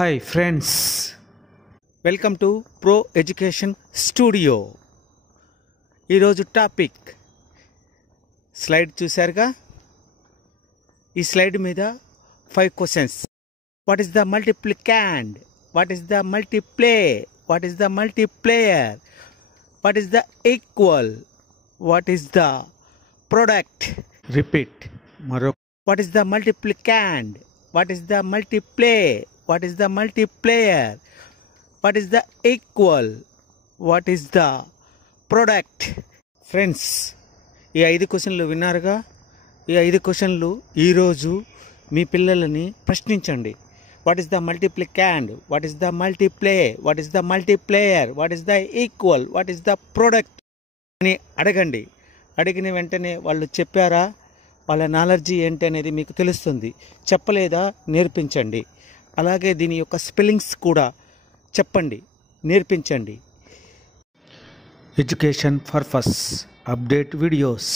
Hi friends, welcome to pro education studio. ఈరోజు topic slide చూశారుగా. ఈ స్లైడ్ మీద 5 questions. What is the multiplicand? What is the multiply? What is the multiplier? What is the equal? What is the product? Repeat మరో. What is the multiplicand? What is the multiplay? What is the multiplayer? What is the equal? What is the product? Friends, ఈ 5 క్వశ్చన్లు విన్నారుగా. ఈ 5 క్వశ్చన్లు ఈరోజు మీ పిల్లలని ప్రశ్నించండి. What is the multiplicand? What is the multiply? What is the multiplier? What is the equal? What is the product అని అడగండి. అడిగిన వెంటనే వాళ్ళు చెప్పారా, వాళ్ళ నాలెడ్జి ఏంటి అనేది మీకు తెలుస్తుంది. చెప్పలేదా నేర్పించండి. అలాగే దీని యొక్క స్పెల్లింగ్స్ కూడా చెప్పండి, నేర్పించండి. Education purpose update videos.